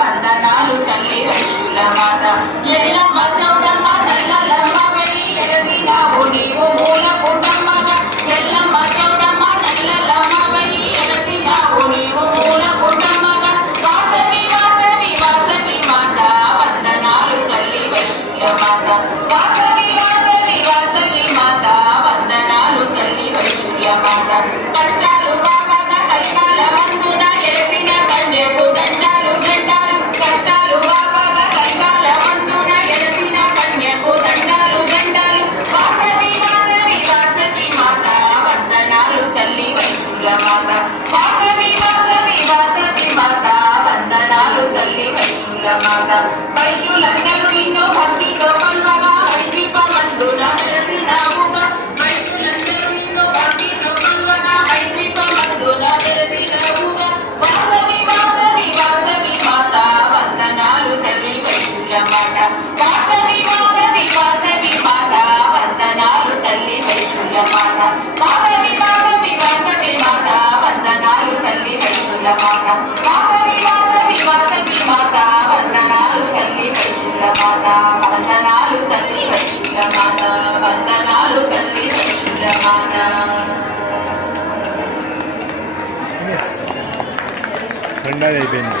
వందనాలు తల్లి వైశుల మాత ఎల్లమ్మ చౌడమ్మ నల్లలమ్మ వెయ్యి ఎలసినావు నీవు మూల పుట్టమ్మగా ఎల్లమ్మ చౌడమ్మ నల్లలమ్మ వెయ్యి ఎలసినావు నీవు మూల పుట్టమ్మగా వాసవి వాసవి వాసవి మాత వందనాలు తల్లి వైశుల మాత వాసవి వాసవి వాసవి మాత వందనాలు తల్లి వైశుల మాత కష్టాలు బాబాగా కష్టాల మందున ఎలసిన కన్యకు దండాలు దండాలు కష్టాలు బాబాగా కైకాల మందున ఎలసిన కన్యకు దండాలు దండాలు వాసవి వాసవి వాసవి మాత వందనాలు తల్లి వైశుల మాత వాసవి వాసవి వాసవి మాత వందనాలు తల్లి వైశుల మాత వైశులందరూ నిన్ను భక్తితో కొల్వగా హరిదీపమందున వెలసినావుగా వైశులందరూ నిన్ను భక్తితో కొల్వగా హరిదీపమందున వెలసినావుగా వాసవి వాసవి వాసవి మాత వందనాలు తల్లి వైశుల మాత వాసవి వాసవి వాసవి మాత వందనాలు తల్లి వైశుల మాత వాసవి వాసవి వాసవి మాత వందనాలు తల్లి వైశుల మాత వాసవి వాసవి వాసవి మాత వందనాలు తల్లి వైశుల మాత వందనాలు తల్లి వైశుల మాత వందనాలు తల్లి వైశుల మాత. రెండోది అయిపోయింది.